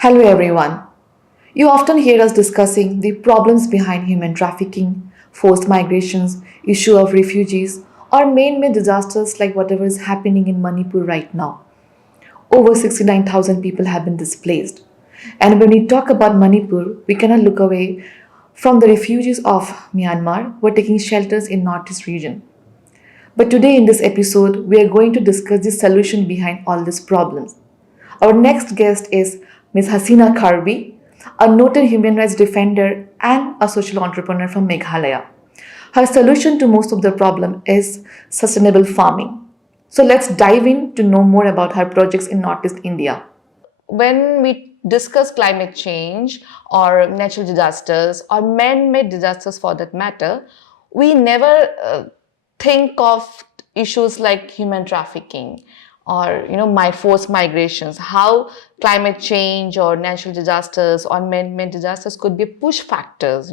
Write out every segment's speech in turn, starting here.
Hello everyone. You often hear us discussing the problems behind human trafficking, forced migrations, issue of refugees, or man-made disasters like whatever is happening in Manipur right now. Over 69,000 people have been displaced. And when we talk about Manipur, we cannot look away from the refugees of Myanmar who are taking shelters in Northeast region. But today in this episode, we are going to discuss the solution behind all these problems. Our next guest is Ms. Hasina Kharbhih, a noted human rights defender and a social entrepreneur from Meghalaya. Her solution to most of the problem is sustainable farming. So let's dive in to know more about her projects in Northeast India. When we discuss climate change or natural disasters or man-made disasters for that matter, we never think of issues like human trafficking or my forced migrations, how climate change or natural disasters or man-made disasters could be push factors.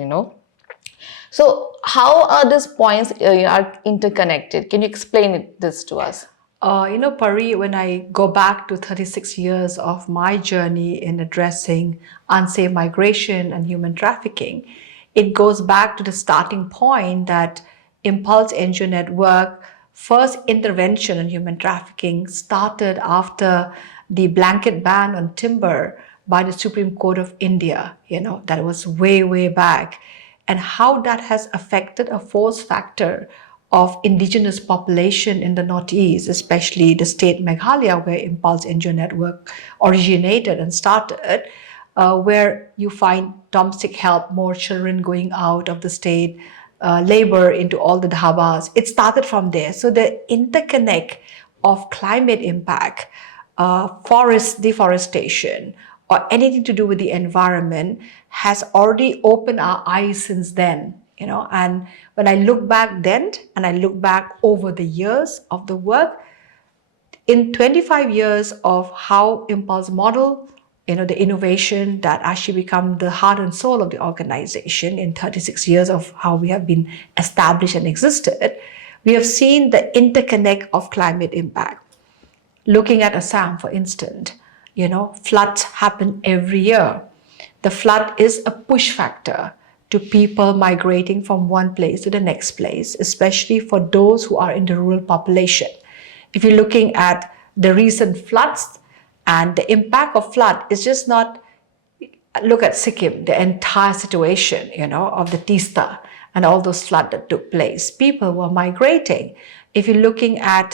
So how are these points are interconnected? Can you explain this to us? Pari, when I go back to 36 years of my journey in addressing unsafe migration and human trafficking, it goes back to the starting point that Impulse NGO Network first intervention on human trafficking started after the blanket ban on timber by the Supreme Court of India. That was way, way back. And how that has affected a force factor of indigenous population in the Northeast, especially the state Meghalaya, where Impulse NGO Network originated and started, where you find domestic help, more children going out of the state, labor into all the dhabas. It started from there. So the interconnect of climate impact, forest deforestation, or anything to do with the environment has already opened our eyes since then. And when I look back then and I look back over the years of the work, in 25 years of how Impulse model, the innovation that actually become the heart and soul of the organization in 36 years of how we have been established and existed, we have seen the interconnect of climate impact. Looking at Assam, for instance, floods happen every year. The flood is a push factor to people migrating from one place to the next place, especially for those who are in the rural population. If you're looking at the recent floods and the impact of flood, is just not look at Sikkim, the entire situation, of the Tista and all those floods that took place. People were migrating. If you're looking at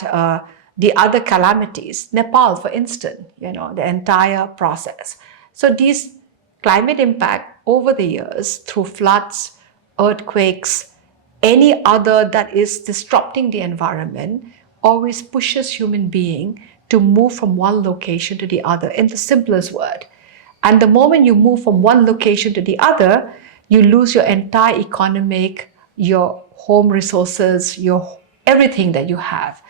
the other calamities, Nepal, for instance, the entire process. So these climate impact over the years through floods, earthquakes, any other that is disrupting the environment always pushes human being to move from one location to the other in the simplest word. And the moment you move from one location to the other, you lose your entire economic, your home resources, your everything that you have.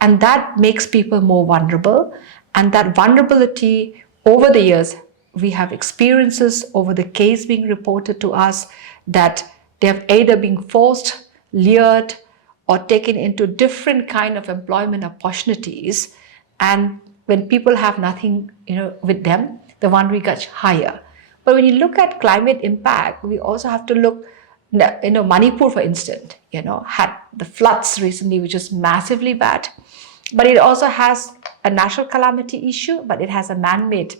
And that makes people more vulnerable. And that vulnerability over the years, we have experiences over the case being reported to us that they have either been forced, lured, or taken into different kind of employment opportunities. And when people have nothing, with them, the vulnerability gets higher. But when you look at climate impact, we also have to look, Manipur, for instance, had the floods recently, which is massively bad. But it also has a natural calamity issue, but it has a man-made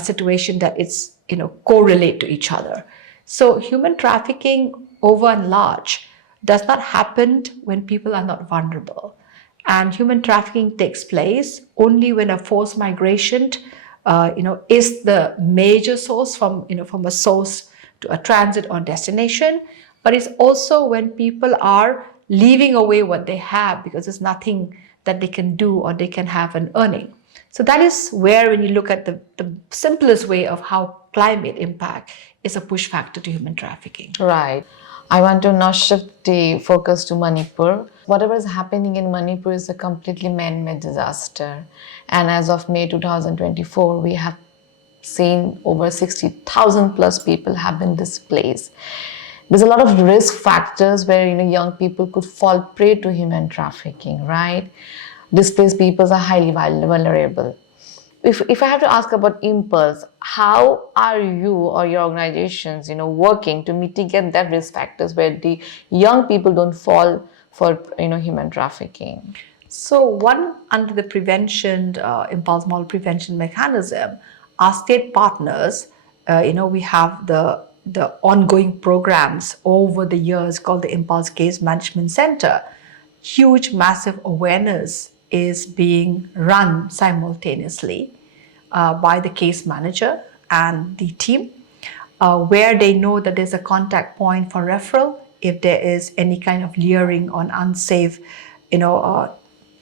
situation that it's, correlate to each other. So human trafficking over and large does not happen when people are not vulnerable. And human trafficking takes place only when a forced migration, is the major source from a source to a transit or destination. But it's also when people are leaving away what they have because there's nothing that they can do or they can have an earning. So that is where, when you look at the simplest way of how climate impact is a push factor to human trafficking. Right. I want to now shift the focus to Manipur. Whatever is happening in Manipur is a completely man-made disaster. And as of May 2024, we have seen over 60,000 plus people have been displaced. There's a lot of risk factors where young people could fall prey to human trafficking, right? Displaced peoples are highly vulnerable. if I have to ask about Impulse, how are you or your organizations, working to mitigate that risk factors where the young people don't fall for, human trafficking? So, one under the prevention, impulse model prevention mechanism, our state partners, we have the ongoing programs over the years called the Impulse Case Management Center. Huge, massive awareness is being run simultaneously by the case manager and the team, where they know that there's a contact point for referral if there is any kind of leering on unsafe,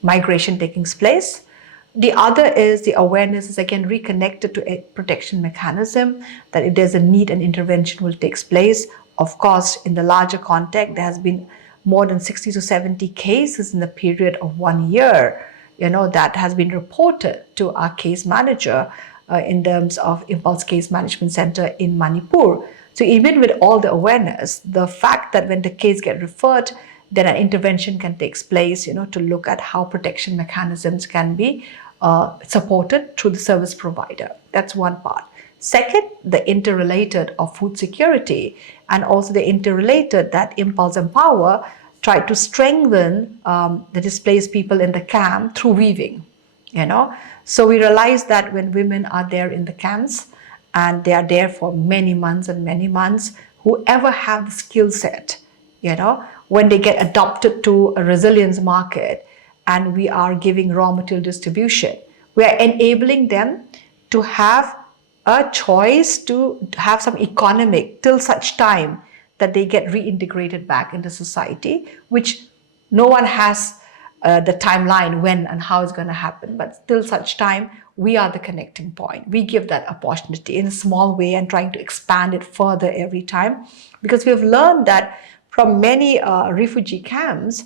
migration taking place. The other is the awareness is again reconnected to a protection mechanism that if there's a need, an intervention will take place. Of course, in the larger context, there has been more than 60 to 70 cases in the period of 1 year, that has been reported to our case manager in terms of Impulse Case Management Center in Manipur. So even with all the awareness, the fact that when the case get referred, then an intervention can take place, to look at how protection mechanisms can be supported through the service provider. That's one part. Second, the interrelated of food security, and also the interrelated that Impulse Empower tried to strengthen the displaced people in the camp through weaving. So we realize that when women are there in the camps and they are there for many months and many months, whoever have the skill set, when they get adopted to a resilience market and we are giving raw material distribution, we are enabling them to have a choice to have some economic till such time that they get reintegrated back into society, which no one has the timeline when and how it's going to happen. But till such time, we are the connecting point. We give that opportunity in a small way and trying to expand it further every time, because we have learned that from many refugee camps,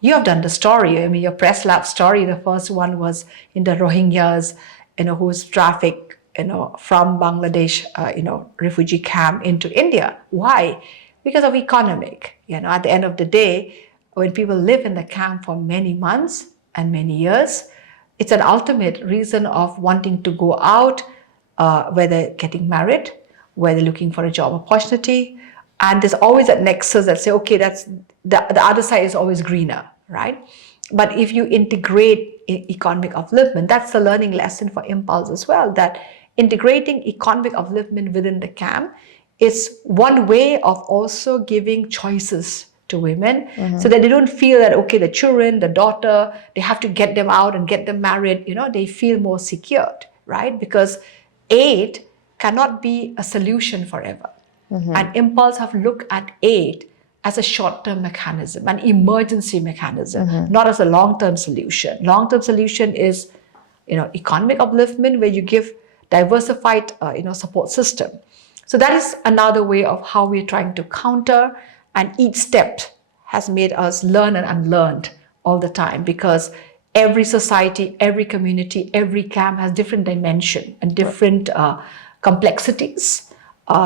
you have done the story. I mean, your press lab story, the first one was in the Rohingyas, who was trafficked, from Bangladesh, refugee camp into India. Why? Because of economic. At the end of the day, when people live in the camp for many months and many years, it's an ultimate reason of wanting to go out, whether getting married, whether looking for a job opportunity. And there's always that nexus that say, okay, that's the other side is always greener, right? But if you integrate economic upliftment, that's the learning lesson for Impulse as well, that integrating economic upliftment within the camp is one way of also giving choices to women, so that they don't feel that, okay, the children, the daughter, they have to get them out and get them married, they feel more secured, right? Because aid cannot be a solution forever. And Impulse have looked at aid as a short-term mechanism, an emergency mechanism, not as a long-term solution. Long-term solution is, economic upliftment, where you give diversified, support system. So that is another way of how we're trying to counter, and each step has made us learn and unlearn all the time, because every society, every community, every camp has different dimension and different complexities,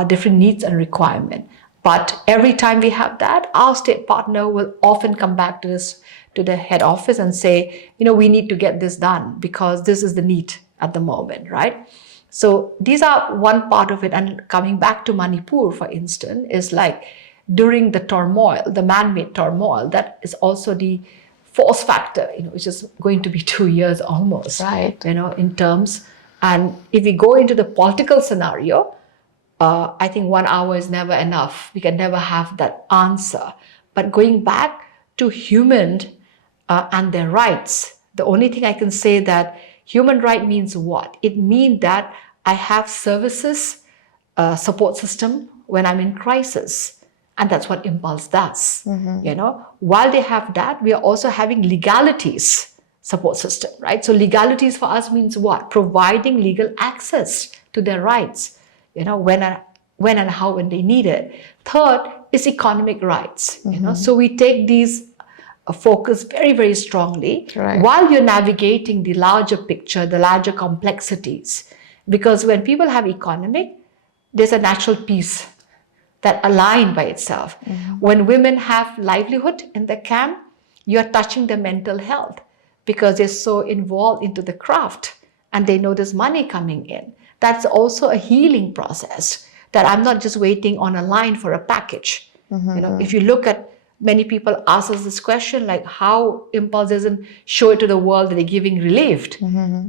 different needs and requirement. But every time we have that, our state partner will often come back to us, to the head office, and say, we need to get this done because this is the need at the moment, right? So these are one part of it. And coming back to Manipur, for instance, is like during the turmoil, the man-made turmoil, that is also the force factor, which is going to be 2 years almost, Right. In terms. And if we go into the political scenario, I think 1 hour is never enough. We can never have that answer. But going back to human and their rights, the only thing I can say that human right means what? It means that I have services, support system when I'm in crisis. And that's what Impulse does. While they have that, we are also having legalities support system, right? So legalities for us means what? Providing legal access to their rights, when and how when they need it. Third is economic rights. So we take these focus very, very strongly, Right. while you're navigating the larger picture, the larger complexities. Because when people have economic, there's a natural peace that align by itself. When women have livelihood in the camp, you're touching their mental health because they're so involved into the craft and they know there's money coming in. That's also a healing process, that I'm not just waiting on a line for a package. If you look at, many people ask us this question, like how Impulse doesn't show it to the world that they're giving relief.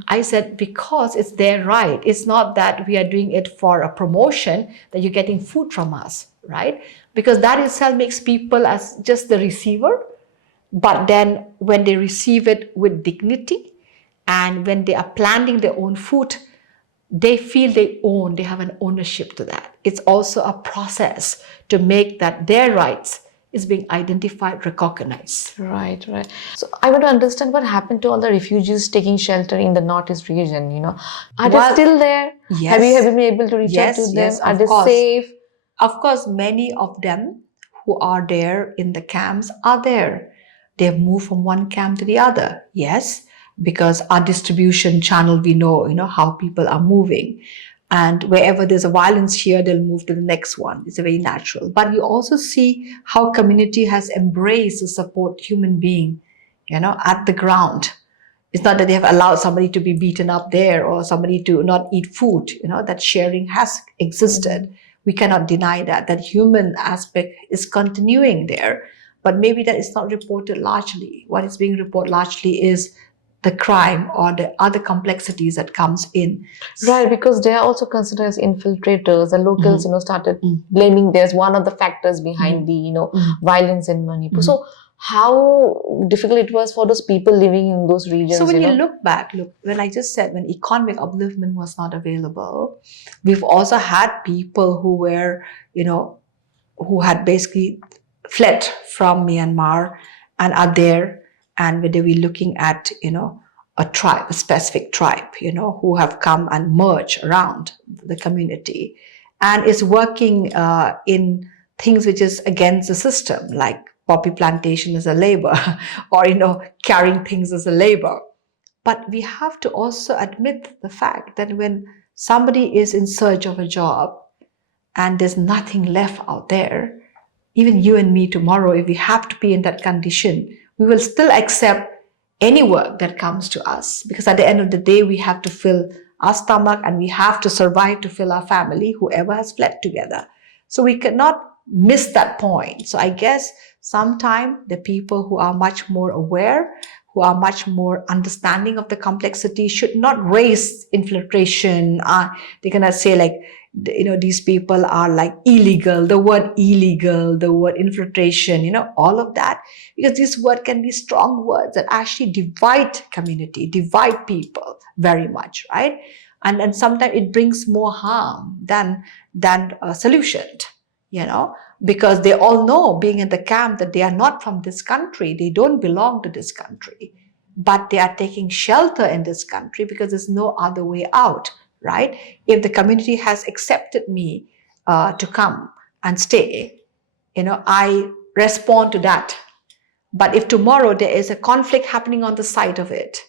I said, because it's their right. It's not that we are doing it for a promotion, that you're getting food from us, right? Because that itself makes people as just the receiver. But then when they receive it with dignity, and when they are planting their own food, they feel they have an ownership to that. It's also a process to make that their rights is being identified, recognized. Right, right. So I want to understand what happened to all the refugees taking shelter in the northeast region. Are they still there? Yes. Have you been able to reach out to them? Yes, Are of they course. safe? Of course, many of them who are there in the camps are there. They've moved from one camp to the other. Yes, because our distribution channel, we know how people are moving. And wherever there's a violence here, they'll move to the next one. It's a very natural. But you also see how community has embraced to support human being, at the ground. It's not that they have allowed somebody to be beaten up there or somebody to not eat food. That sharing has existed. We cannot deny that human aspect is continuing there. But maybe that is not reported largely. What is being reported largely is the crime or the other complexities that comes in. Right, because they are also considered as infiltrators. The locals, started blaming there's one of the factors behind the, violence in Manipur. So how difficult it was for those people living in those regions. So when you look back, when I just said when economic upliftment was not available, we've also had people who were, who had basically fled from Myanmar and are there, and whether we're looking at, a tribe, a specific tribe, who have come and merge around the community and is working in things which is against the system, like poppy plantation as a labor or, carrying things as a labor. But we have to also admit the fact that when somebody is in search of a job and there's nothing left out there, even you and me tomorrow, if we have to be in that condition, we will still accept any work that comes to us, because at the end of the day, we have to fill our stomach and we have to survive to fill our family, whoever has fled together. So we cannot miss that point. So I guess sometimes the people who are much more aware, who are much more understanding of the complexity should not raise infiltration. They cannot say like, these people are like illegal, the word illegal, the word infiltration, all of that, because this word can be strong words that actually divide community, divide people very much, right? And sometimes it brings more harm than a solution, because they all know, being in the camp, that they are not from this country, they don't belong to this country, but they are taking shelter in this country because there's no other way out. Right? If the community has accepted me to come and stay, I respond to that. But if tomorrow there is a conflict happening on the side of it,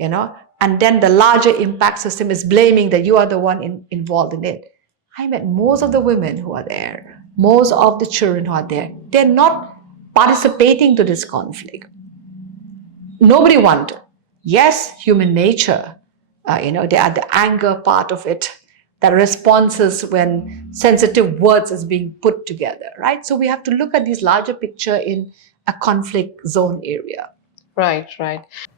and then the larger impact system is blaming that you are the one involved in it. I met most of the women who are there, most of the children who are there. They're not participating to this conflict. Nobody wanted. Yes, human nature. They are the anger part of it, that responses when sensitive words is being put together, right? So we have to look at this larger picture in a conflict zone area. Right.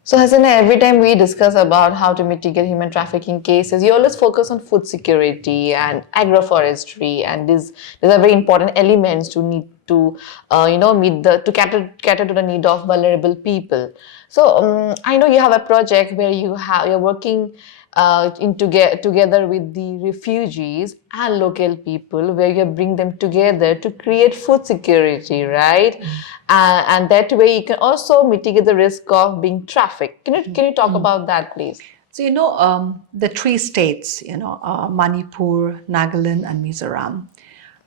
So Hasina, every time we discuss about how to mitigate human trafficking cases, you always focus on food security and agroforestry, and these are very important elements to need to to cater to the need of vulnerable people. So I know you have a project where you're working together with the refugees and local people, where you bring them together to create food security, right? And that way you can also mitigate the risk of being trafficked. Can you talk about that, please? So the three states, Manipur, Nagaland, and Mizoram.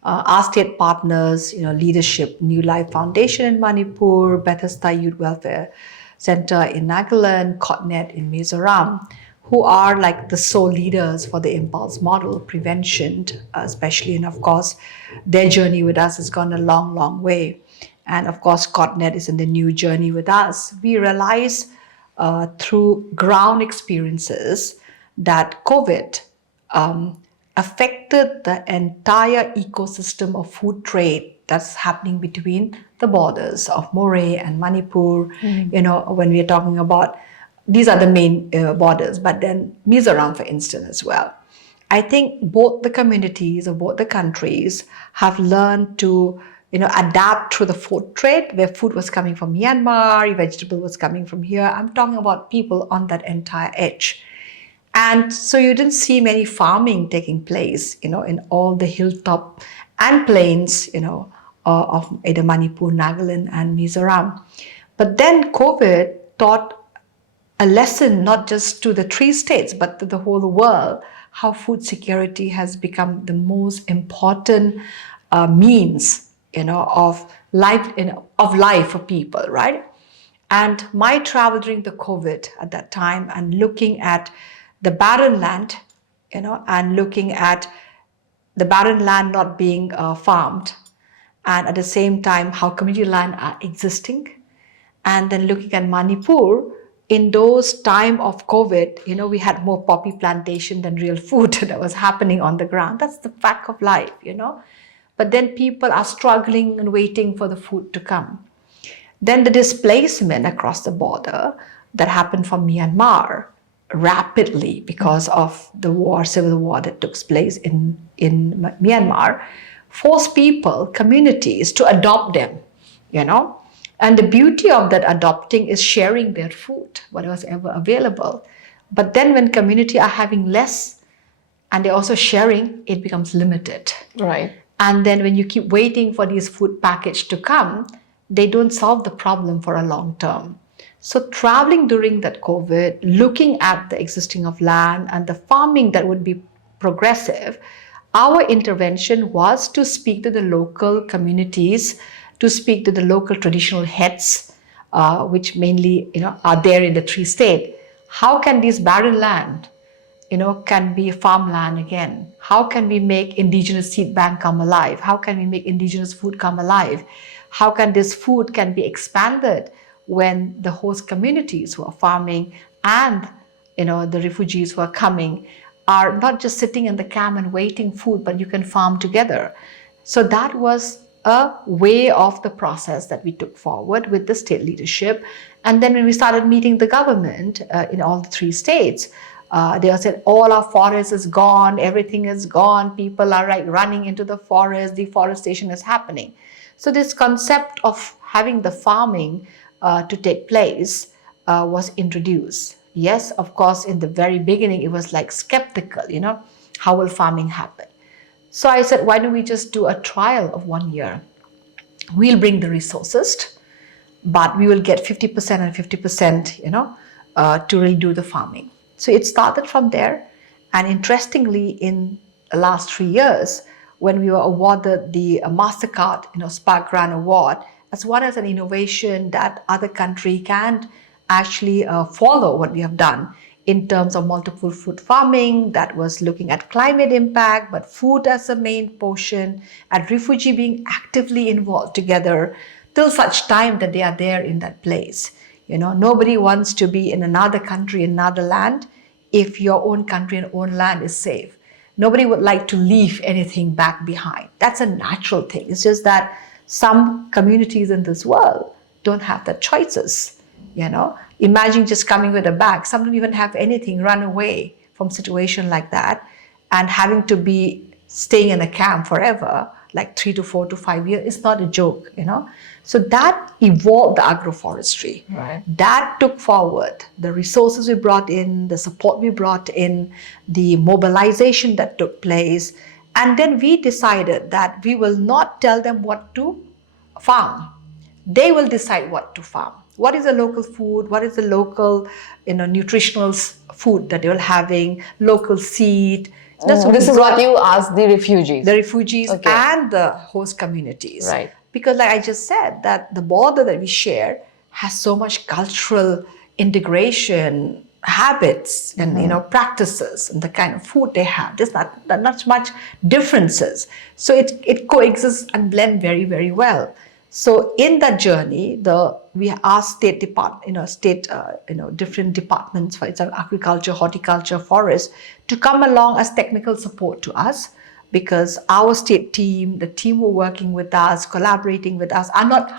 Our state partners, leadership, New Life Foundation in Manipur, Bethesda Youth Welfare Center in Nagaland, COTNET in Mizoram, who are like the sole leaders for the Impulse model, prevention especially. And of course, their journey with us has gone a long, long way. And of course, COTNET is in the new journey with us. We realize through ground experiences that COVID affected the entire ecosystem of food trade that's happening between the borders of Moray and Manipur. When we are talking about, these are the main borders, but then Mizoram, for instance, as well. I think both the communities of both the countries have learned to adapt through the food trade, where food was coming from Myanmar, vegetable was coming from here. I'm talking about people on that entire edge. And so you didn't see many farming taking place, in all the hilltop and plains, of either Manipur, Nagaland, and Mizoram. But then COVID taught a lesson not just to the three states, but to the whole world, how food security has become the most important means, of life for people, right? And my travel during the COVID at that time, and looking at the barren land, and looking at the barren land not being farmed, and at the same time how community land are existing, and then looking at Manipur in those time of COVID, we had more poppy plantation than real food that was happening on the ground. That's the fact of life, But then people are struggling and waiting for the food to come. Then the displacement across the border that happened from Myanmar rapidly because of the civil war that took place in Myanmar, forced people, communities to adopt them, And the beauty of that adopting is sharing their food, whatever's ever available. But then when community are having less and they're also sharing, it becomes limited. Right. And then when you keep waiting for these food package to come, they don't solve the problem for a long term. So traveling during that COVID, looking at the existing of land and the farming that would be progressive, our intervention was to speak to the local communities, to speak to the local traditional heads, which mainly are there in the three states. How can this barren land can be farmland again? How can we make indigenous seed bank come alive? How can we make indigenous food come alive? How can this food can be expanded when the host communities who are farming and the refugees who are coming are not just sitting in the camp and waiting food, but you can farm together. So that was a way of the process that we took forward with the state leadership. And then when we started meeting the government in all the three states, they all said, all our forest is gone, everything is gone, people are running into the forest, deforestation is happening. So this concept of having the farming to take place was introduced. Yes, of course, in the very beginning, it was like skeptical, how will farming happen? So I said, why don't we just do a trial of 1 year? We'll bring the resources, but we will get 50% and 50%, to really do the farming. So it started from there. And interestingly, in the last 3 years, when we were awarded the MasterCard, Spark Grant Award, as one as an innovation that other country can actually follow what we have done in terms of multiple food farming that was looking at climate impact, but food as a main portion, and refugee being actively involved together till such time that they are there in that place. Nobody wants to be in another country, another land, if your own country and own land is safe. Nobody would like to leave anything back behind. That's a natural thing. It's just that some communities in this world don't have the choices. Imagine just coming with a bag. Some don't even have anything, run away from situation like that, and having to be staying in a camp forever, like 3 to 4 to 5 years. It's not a joke, So that evolved the agroforestry. Right. That took forward the resources we brought in, the support we brought in, the mobilization that took place. And then we decided that we will not tell them what to farm. They will decide what to farm. What is the local food? What is the local, nutritional food that you're having? Local seed. This is what you asked the refugees. The refugees Okay. and the host communities. Right. Because like I just said, that the border that we share has so much cultural integration, habits, and practices, and the kind of food they have. There's not much differences. So it coexists and blend very, very well. So in that journey, we asked different departments, for example, agriculture, horticulture, forest, to come along as technical support to us, because our state team, the team who are working with us, collaborating with us, are not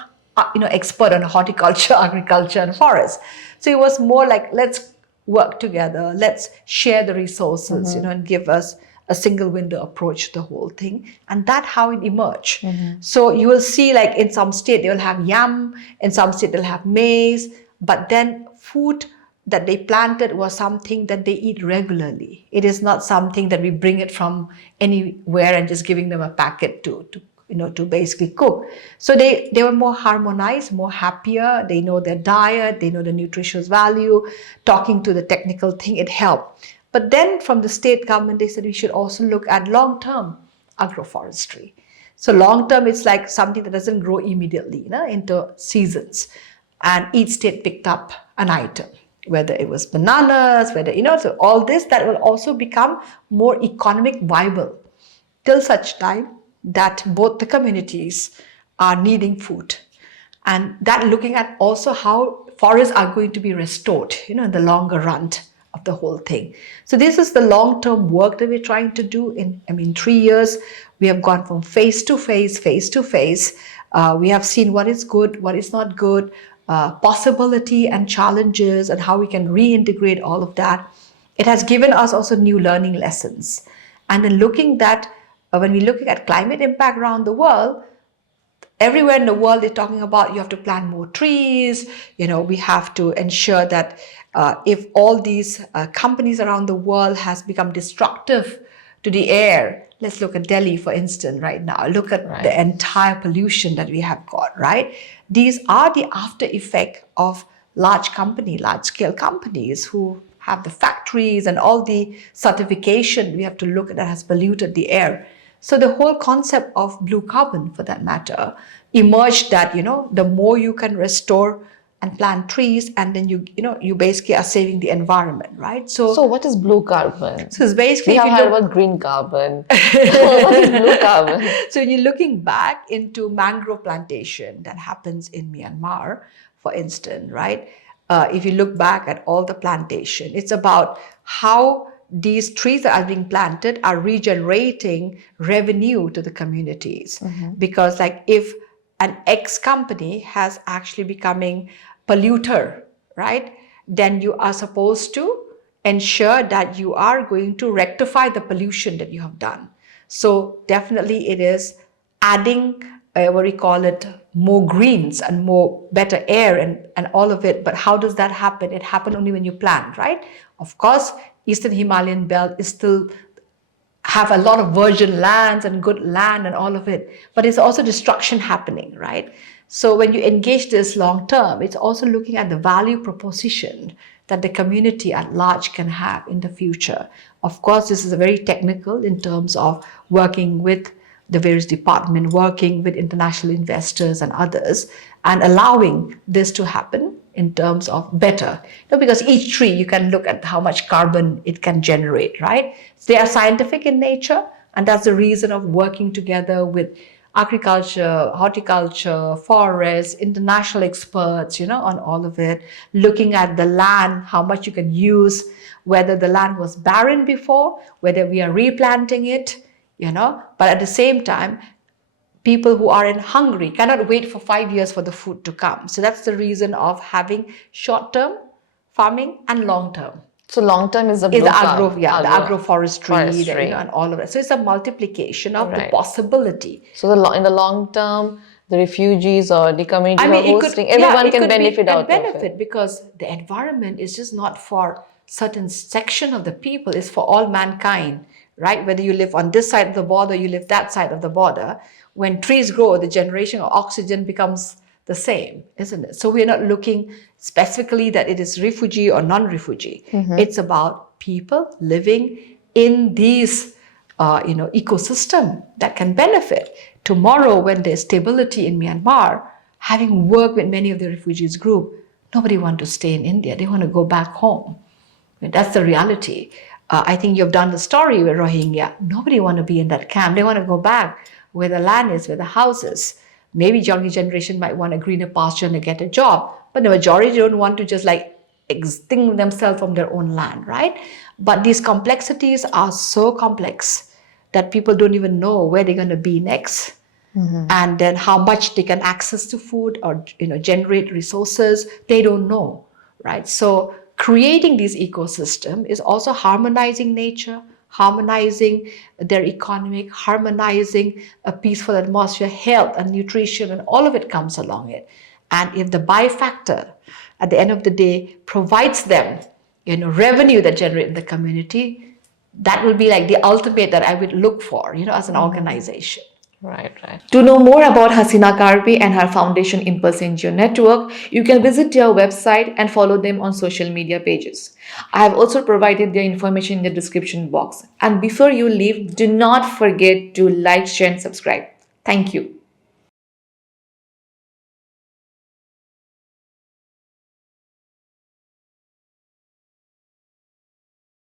expert on horticulture, agriculture, and forest. So it was more like, let's work together, let's share the resources, and give us a single window approach to the whole thing. And that's how it emerged. So you will see, like in some state they will have yam, in some state they'll have maize, but then food that they planted was something that they eat regularly. It is not something that we bring it from anywhere and just giving them a packet to basically cook. So they were more harmonized, more happier. They know their diet, they know the nutritious value. Talking to the technical thing, it helped. But then from the state government, they said we should also look at long-term agroforestry. So long-term, it's like something that doesn't grow immediately, into seasons. And each state picked up an item, whether it was bananas, so all this, that will also become more economic viable till such time that both the communities are needing food. And that looking at also how forests are going to be restored, in the longer run of the whole thing. So this is the long-term work that we're trying to do in 3 years. We have gone from phase to phase to phase. We have seen what is good, what is not good, possibility and challenges, and how we can reintegrate all of that. It has given us also new learning lessons. And then when we're looking at climate impact around the world, everywhere in the world they're talking about you have to plant more trees. We have to ensure that if all these companies around the world has become destructive to the air, let's look at Delhi, for instance, right now. Look at the entire pollution that we have got, right? These are the after effect of large-scale companies who have the factories and all the certification we have to look at that has polluted the air. So the whole concept of blue carbon, for that matter, emerged that, the more you can restore and plant trees, and then you basically are saving the environment, right? So what is blue carbon? So it's basically, we have heard about green carbon. What is blue carbon? So when you're looking back into mangrove plantation that happens in Myanmar, for instance, right? If you look back at all the plantation, it's about how these trees that are being planted are regenerating revenue to the communities. Because like if an X company has actually becoming polluter, right? Then you are supposed to ensure that you are going to rectify the pollution that you have done. So definitely it is adding more greens and more better air and all of it. But how does that happen? It happens only when you plant, right? Of course, Eastern Himalayan belt is still have a lot of virgin lands and good land and all of it, but it's also destruction happening, right? So when you engage this long term, it's also looking at the value proposition that the community at large can have in the future. Of course, this is very technical in terms of working with the various departments, working with international investors and others, and allowing this to happen in terms of better. Because each tree, you can look at how much carbon it can generate, right? So they are scientific in nature, and that's the reason of working together with agriculture, horticulture, forests, international experts, on all of it, looking at the land, how much you can use, whether the land was barren before, whether we are replanting it, but at the same time, people who are in hungry cannot wait for 5 years for the food to come. So that's the reason of having short-term farming and long-term. So long-term is the agroforestry, and all of it. So it's a multiplication of the possibility. So in the long term, the refugees or the community who are hosting, everyone can benefit out of it. Because the environment is just not for certain section of the people, it's for all mankind, right? Whether you live on this side of the border, you live that side of the border. When trees grow, the generation of oxygen becomes the same, isn't it? So we're not looking specifically that it is refugee or non-refugee. It's about people living in these, ecosystem that can benefit. Tomorrow, when there's stability in Myanmar, having worked with many of the refugees group, nobody wants to stay in India. They want to go back home. That's the reality. I think you've done the story with Rohingya. Nobody want to be in that camp. They want to go back where the land is, where the house is. Maybe younger generation might want a greener pasture and get a job, but the majority don't want to just like extinct themselves from their own land, right? But these complexities are so complex that people don't even know where they're going to be next, and then how much they can access to food or generate resources, they don't know, right? So creating this ecosystem is also harmonizing nature, harmonizing their economic, harmonizing a peaceful atmosphere, health and nutrition, and all of it comes along it. And if the buy factor at the end of the day provides them revenue that generate in the community, that will be like the ultimate that I would look for, as an organization. Right, right. To know more about Hasina Kharbhih and her foundation Impulse NGO Network, you can visit their website and follow them on social media pages. I have also provided their information in the description box. And before you leave, do not forget to like, share, and subscribe. Thank you.